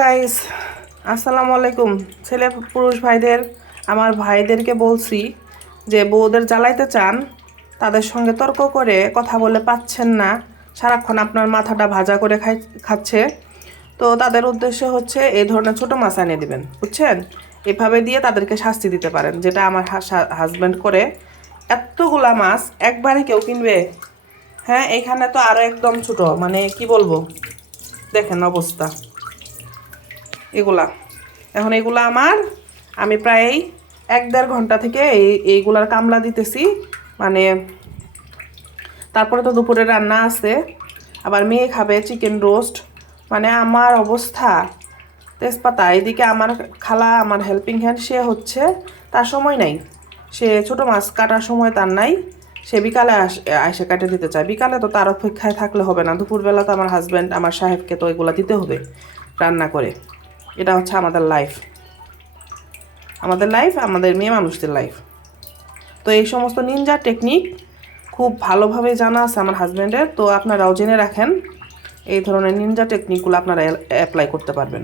Guys, আসসালামু আলাইকুম। ছেলে পুরুষ ভাইদের, আমার ভাইদেরকে বলছি যে বউদের জ্বালাইতে চান, তাদের সঙ্গে তর্ক করে কথা বলে পাচ্ছেন না, সারাক্ষণ আপনার মাথাটা ভাজা করে খাচ্ছে। তো তাদের উদ্দেশ্য হচ্ছে এই ধরনের ছোট মাছ এনে দিবেন, বুঝছেন? এভাবে দিয়ে তাদেরকে শাস্তি দিতে পারেন, যেটা আমার হাজব্যান্ড করে। এতগুলা মাছ একবারে কেউ কিনবে? হ্যাঁ, এখানে তো আরও একদম ছোট, মানে কি বলবো, দেখেন অবস্থা এগুলা। এখন এগুলা আমি প্রায় 1-1.5 ঘন্টা থেকে এইগুলার কামলা দিতেছি। মানে তারপরে তো দুপুরে রান্না আছে, আবার মেয়ে খাবে চিকেন রোস্ট। মানে আমার অবস্থা তেজপাতা। এদিকে আমার খালা, আমার হেল্পিং হ্যান্ড, সে হচ্ছে তার সময় নাই, সে ছোট মাছ কাটার সময় তার নাই। সে বিকালে এসে কাটে দিতে চায়। বিকালে তো তার অপেক্ষায় থাকলে হবে না, দুপুরবেলা তো আমার হাজব্যান্ড, আমার সাহেবকে তো এগুলো দিতে হবে রান্না করে। এটা হচ্ছে আমাদের লাইফ, আমাদের মেয়ে মানুষদের লাইফ। তো এই সমস্ত নিনজা টেকনিক খুব ভালোভাবে জানা আছে আমার হাজব্যান্ডের, তো আপনারাও জেনে রাখেন। এই ধরনের নিনজা টেকনিকগুলো আপনারা অ্যাপ্লাই করতে পারবেন।